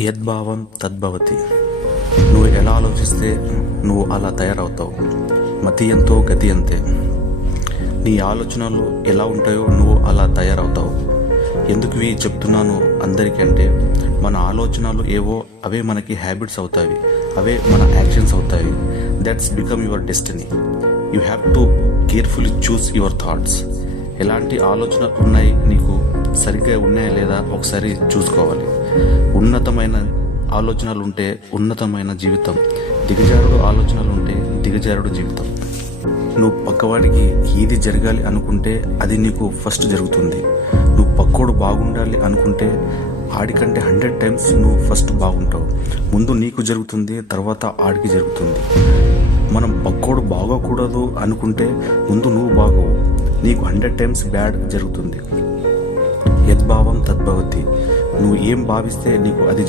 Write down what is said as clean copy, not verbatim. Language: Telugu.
యద్భావం తద్భవతి. నువ్వు ఎలా ఆలోచిస్తే నువ్వు అలా తయారవుతావు. మతి ఎంతో గతి అంతే. నీ ఆలోచనలు ఎలా ఉంటాయో నువ్వు అలా తయారవుతావు. ఎందుకు ఇవి చెప్తున్నాను అందరికీ అంటే, మన ఆలోచనలు ఏవో అవే మనకి హ్యాబిట్స్ అవుతాయి, అవే మన యాక్షన్స్ అవుతాయి. That's become your destiny. You have to carefully choose your thoughts. ఎలాంటి ఆలోచనలు ఉన్నాయి, నీకు సరిగ్గా ఉన్నాయా లేదా ఒకసారి చూసుకోవాలి. ఉన్నతమైన ఆలోచనలు ఉంటే ఉన్నతమైన జీవితం, దిగజారుడు ఆలోచనలు ఉంటే దిగజారుడు జీవితం. నువ్వు పక్కవాడికి ఏది జరగాలి అనుకుంటే అది నీకు ఫస్ట్ జరుగుతుంది. నువ్వు పక్కోడు బాగుండాలి అనుకుంటే ఆడికంటే 100 times నువ్వు ఫస్ట్ బాగుంటావు. ముందు నీకు జరుగుతుంది, తర్వాత ఆడికి జరుగుతుంది. మనం పక్కోడు బాగోకూడదు అనుకుంటే ముందు నువ్వు బాగోవు, నీకు 100 times బ్యాడ్ జరుగుతుంది. యద్భావం తద్భవతి. నువ్వు ఏం భావిస్తే నీకు అది